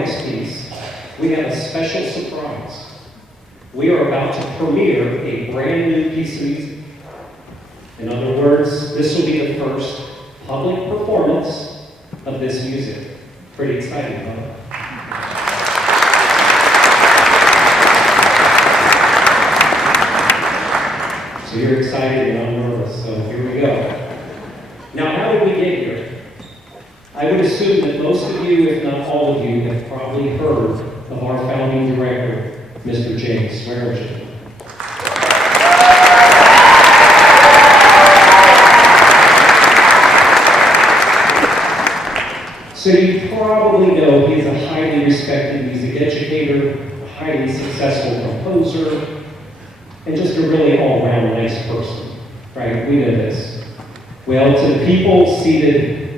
next piece, we have a special surprise. We are about to premiere a brand new piece of music. In other words, this will be the first public performance of this music. Pretty exciting, huh? So you're excited and I'm nervous, so here we go. Now, how did we get here? I would assume that most of you, if not all of you, have probably heard of our founding director, Mr. James Swearingen. So you probably know he is a highly respected music educator, a highly successful composer, and just a really all-around nice person, right? We know this. Well, to the people seated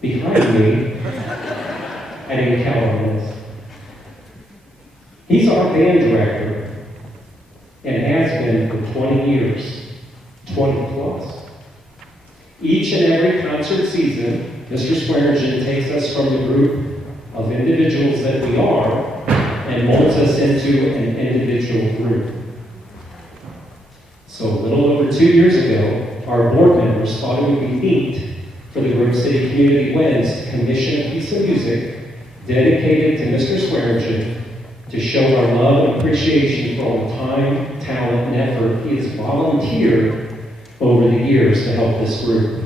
behind me, I didn't count on this. He's our band director and has been for 20 years, 20 plus. Each and every concert season, Mr. Swearingen takes us from the group of individuals that we are and molds us into an individual group. So a little over 2 years ago, our board members thought it would be neat for the Grove City Community Winds to commission a piece of music dedicated to Mr. Swearingen to show our love and appreciation for all the time, talent, and effort he has volunteered over the years to help this group.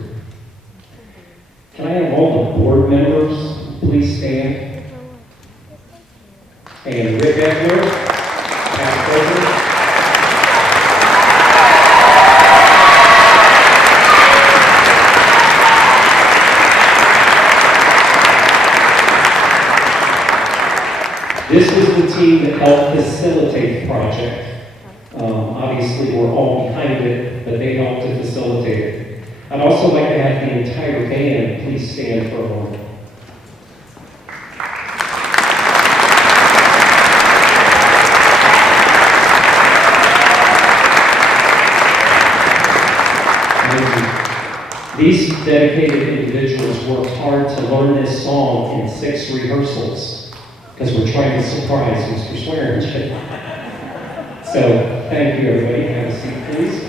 Can I have all the board members please stand? And Rick Eckler, past president. This was the team that helped facilitate the project. Obviously, we're all behind it, but they helped to facilitate it. I'd also like to have the entire band please stand for a moment. These dedicated individuals worked hard to learn this song in 6 rehearsals because we're trying to surprise Mr. Swearingen. So, thank you everybody. Have a seat, please.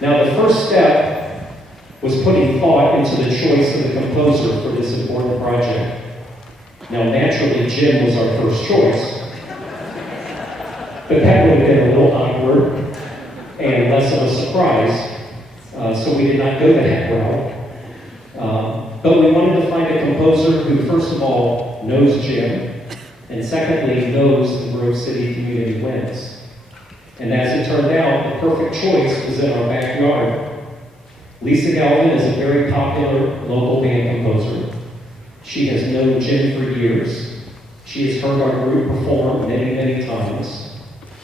Now, the first step was putting thought into the choice of the composer for this important project. Now, naturally, Jim was our first choice, but that would have been a little awkward and less of a surprise, so we did not go that route. But we wanted to find a composer who, first of all, knows Jim, and secondly, knows the Grove City Community Winds. And as it turned out, the perfect choice was in our backyard. Lisa Galvin is a very popular local band composer. She has known Jim for years. She has heard our group perform many, many times.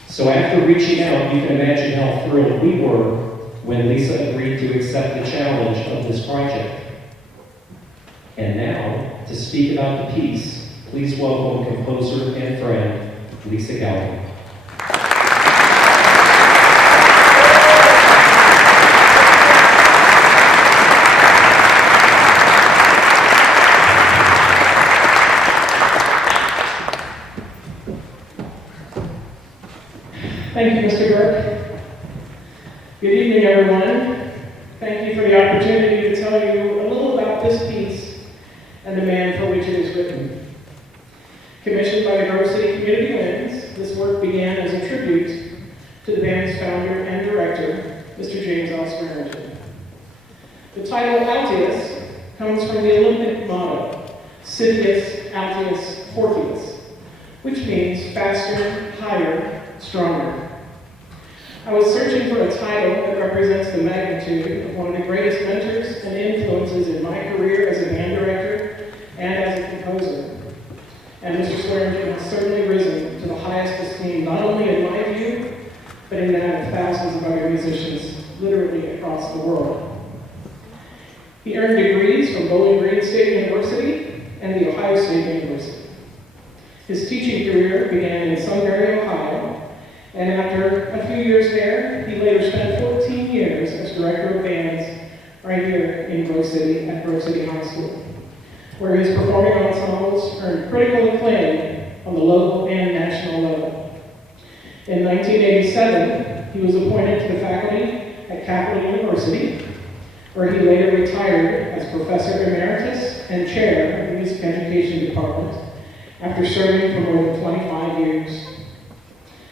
So after reaching out, you can imagine how thrilled we were when Lisa agreed to accept the challenge of this project. And now, to speak about the piece, please welcome composer and friend, Lisa Galvin. Thank you, Mr. Burke. Good evening, everyone. Thank you for the opportunity to tell you a little about this piece and the man for which it is written. Commissioned by the Grove City Community Winds, this work began as a tribute to the band's founder and director, Mr. James Swearingen. The title Altius comes from the Olympic motto, Sitius Altius Fortius, which means faster, higher, stronger. I was searching for a title that represents the magnitude of one of the greatest mentors and influences in my career as a band director and as a composer. And Mr. Swearingen has certainly risen to the highest esteem, not only in my view, but in that of thousands of other musicians literally across the world. He earned degrees from Bowling Green State University and the Ohio State University. His teaching career began in Sunbury, Ohio, and after a few years there, he later spent 14 years as director of bands right here in Grove City at Grove City High School. where his performing ensembles earned critical acclaim on the local and national level. In 1987, he was appointed to the faculty at Capital University, where he later retired as Professor Emeritus and Chair of the Music Education Department after serving for more than 25 years.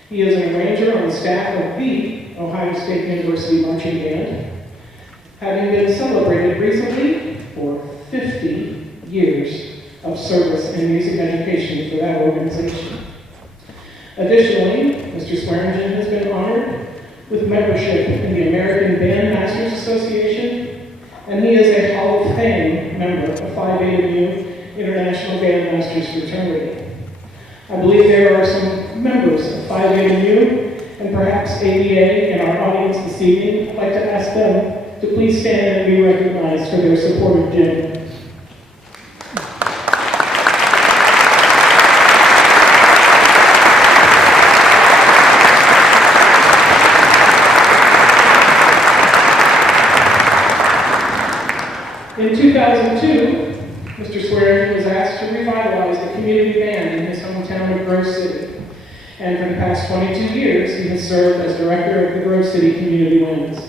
He is an arranger on the staff of the Ohio State University Marching Band, having been celebrated recently for 50 years of service in music education for that organization. Additionally, Mr. Swearingen has been honored with membership in the American Bandmasters Association, and he is a Hall of Fame member of Phi Beta Mu International Bandmasters Fraternity. I believe there are some members of Phi Beta Mu and perhaps ABA in our audience this evening. I'd like to ask them to please stand and be recognized for their support of Jim. In 2002, Mr. Swearingen was asked to revitalize the community band in his hometown of Grove City. And for the past 22 years, he has served as director of the Grove City Community Winds.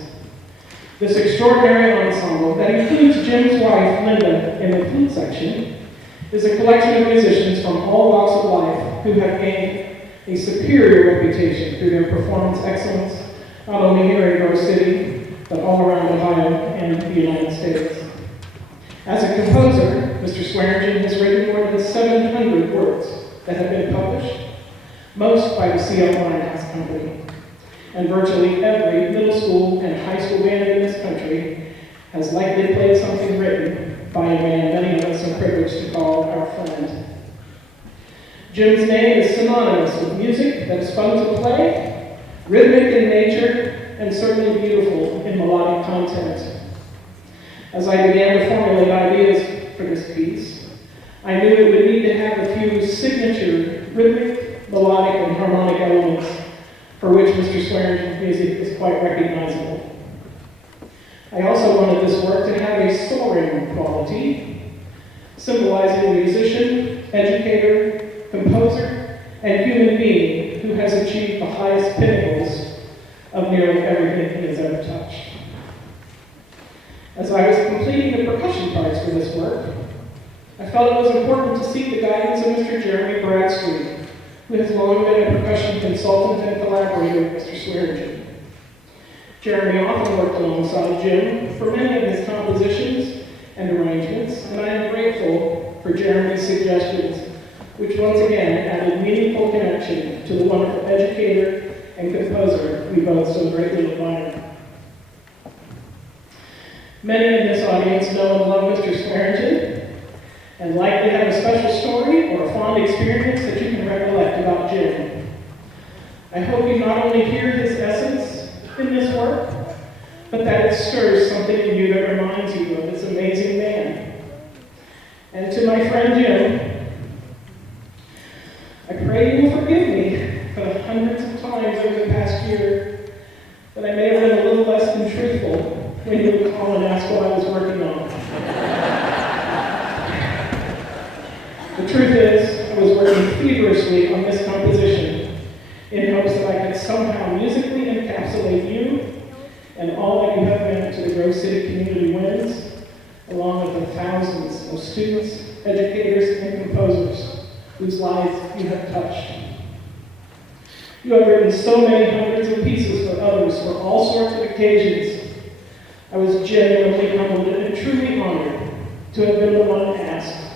This extraordinary ensemble, that includes Jim's wife, Linda, in the flute section, is a collection of musicians from all walks of life who have gained a superior reputation through their performance excellence, not only here in Grove City, but all around Ohio and the United States. As a composer, Mr. Swearingen has written more than 700 works that have been published, most by the C.L. Winehouse Company. And virtually every middle school and high school band in this country has likely played something written by a man many of us are privileged to call our friend. Jim's name is synonymous with music that is fun to play, rhythmic in nature, and certainly beautiful in melodic content. As I began to formulate ideas for this piece, I knew it would need to have a few signature rhythmic, melodic, and harmonic elements for which Mr. Swearingen's music is quite recognizable. I also wanted this work to have a soaring quality, symbolizing a musician, educator, composer, and human being who has achieved the highest pinnacles of nearly everything he has ever touched. As I was completing the percussion parts for this work, I felt it was important to seek the guidance of Mr. Jeremy Bradstreet, who has long been a percussion consultant and collaborator with Mr. Swearingen. Jeremy often worked alongside Jim for many of his compositions and arrangements, and I am grateful for Jeremy's suggestions, which once again added meaningful connection to the wonderful educator and composer we both so greatly admire. Many in this audience know and love Mr. Swearingen, and likely have a special story or a fond experience that you can recollect about Jim. I hope you not only hear his essence in this work, but that it stirs something in you that reminds you of this amazing man. And to my friend Jim, I pray you will forgive me for the hundreds of times over the past year that I may have been a little less than truthful when you would call and ask what I was working on. The truth is, I was working feverishly on this composition in hopes that I could somehow musically encapsulate you and all that you have meant to the Grove City Community Winds, along with the thousands of students, educators, and composers whose lives you have touched. You have written so many hundreds of pieces for others for all sorts of occasions. I was genuinely humbled and truly honored to have been the one asked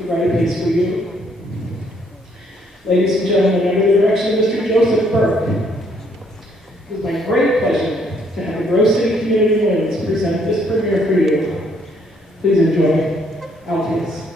to write a piece for you. Ladies and gentlemen, under the direction of Mr. Joseph Burke, it is my great pleasure to have the Grove City Community Winds present this premiere for you. Please enjoy Altheus.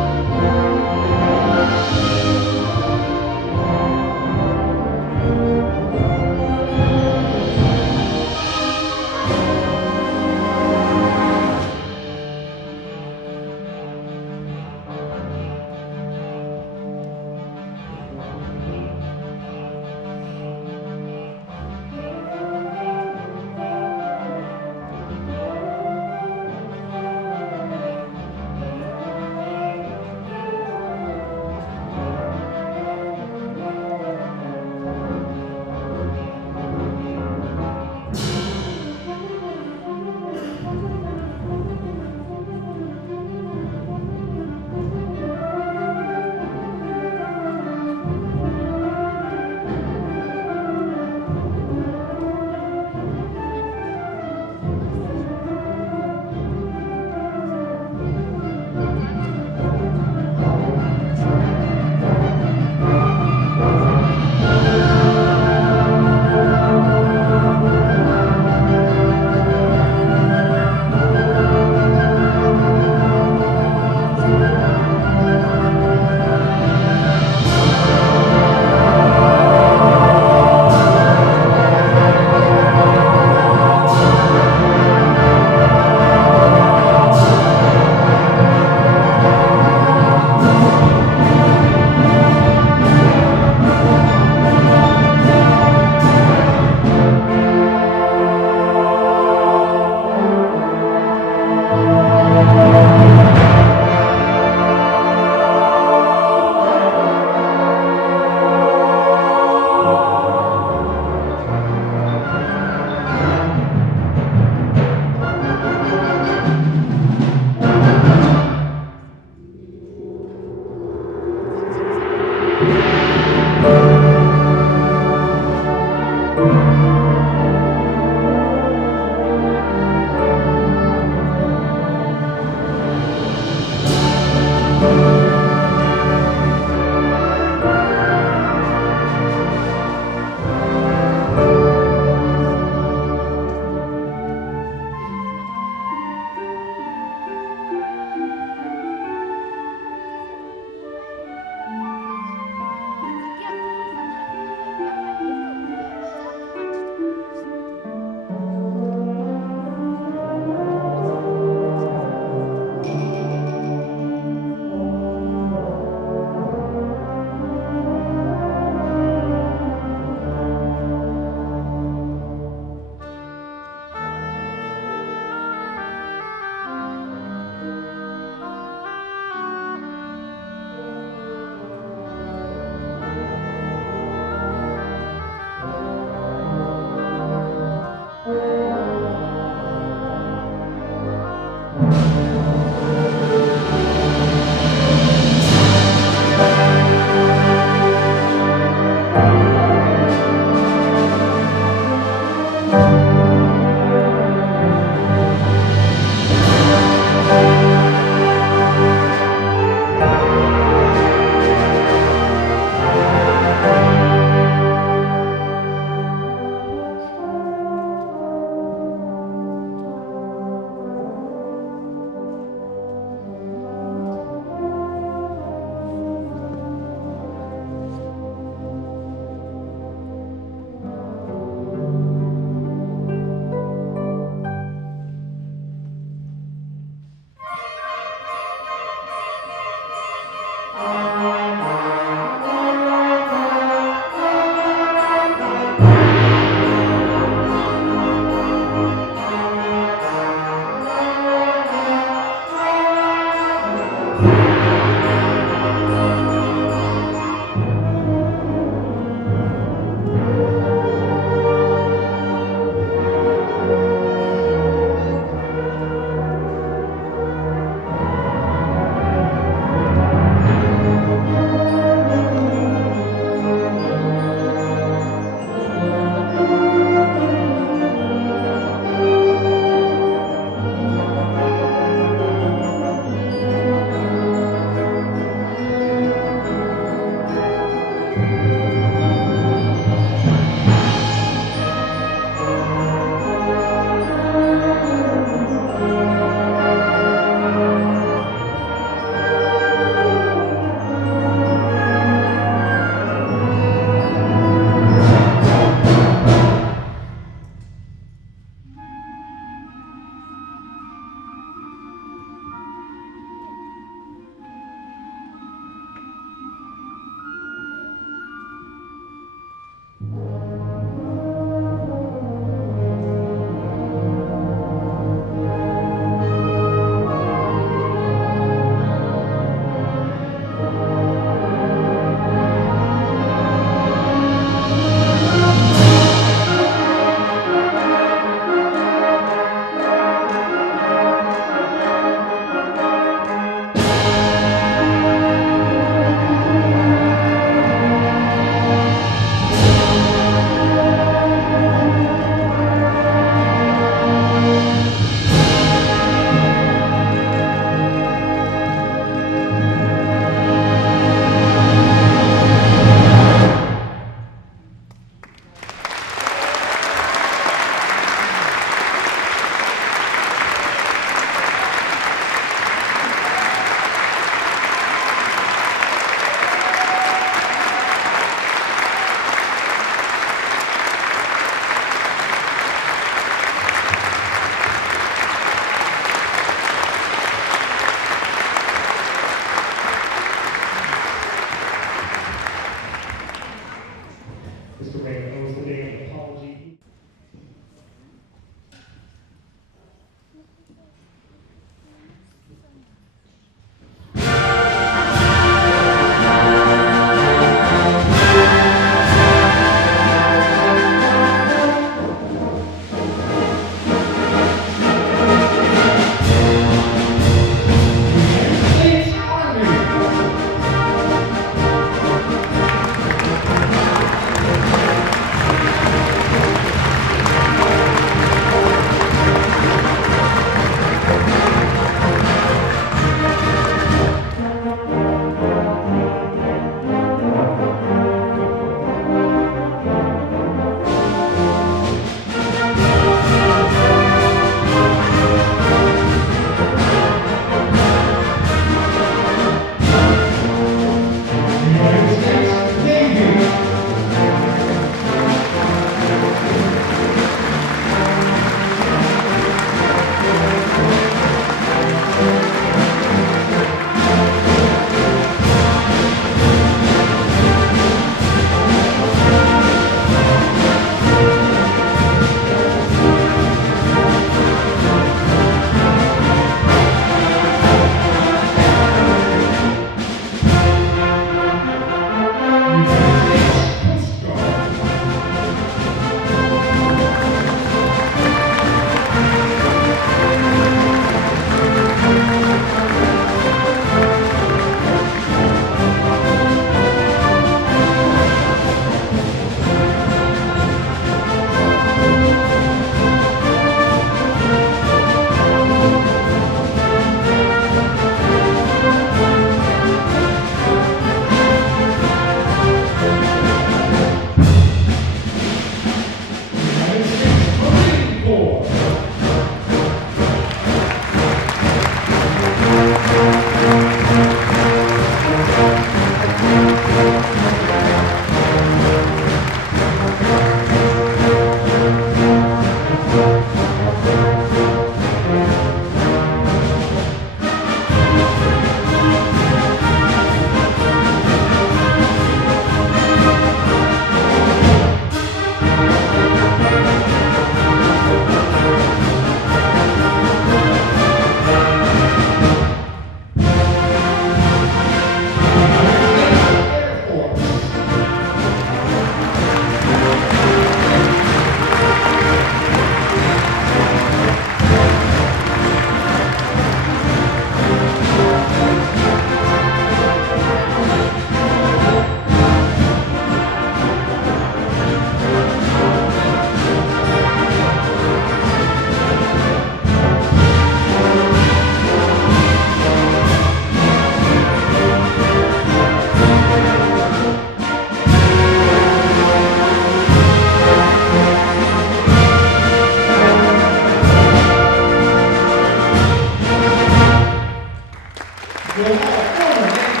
We'll have a corner named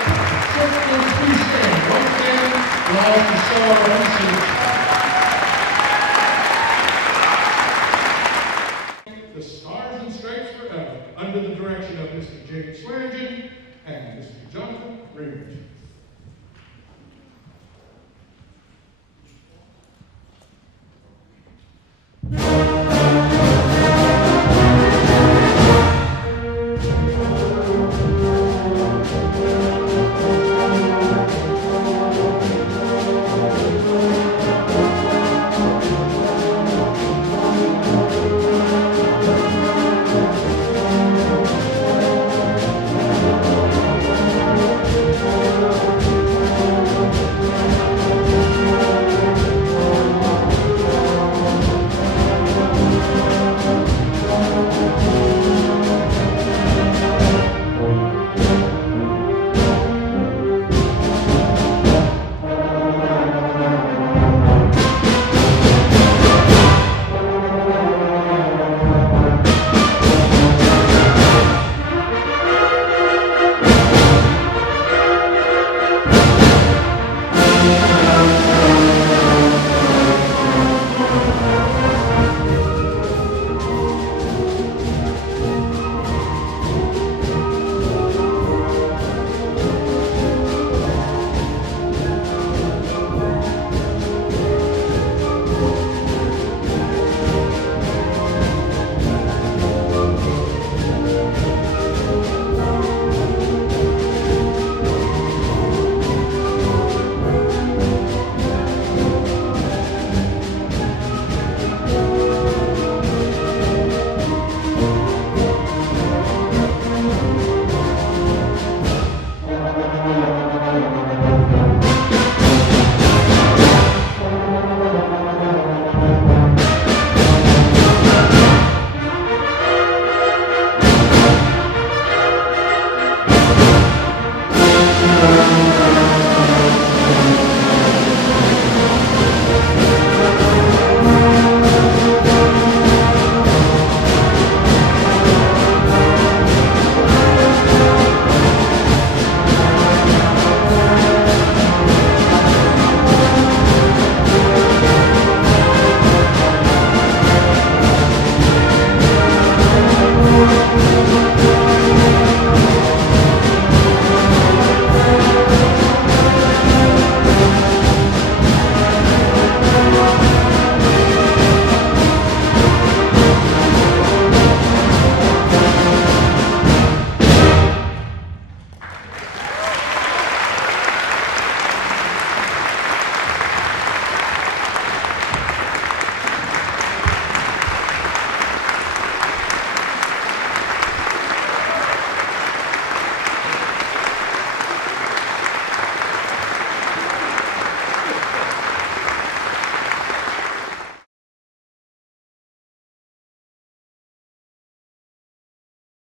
Church, please stand. Once again, we'll ask to show our appreciation. The Stars and Stripes Forever, under the direction of Mr. James Swearingen and Mr. Jonathan Raymond.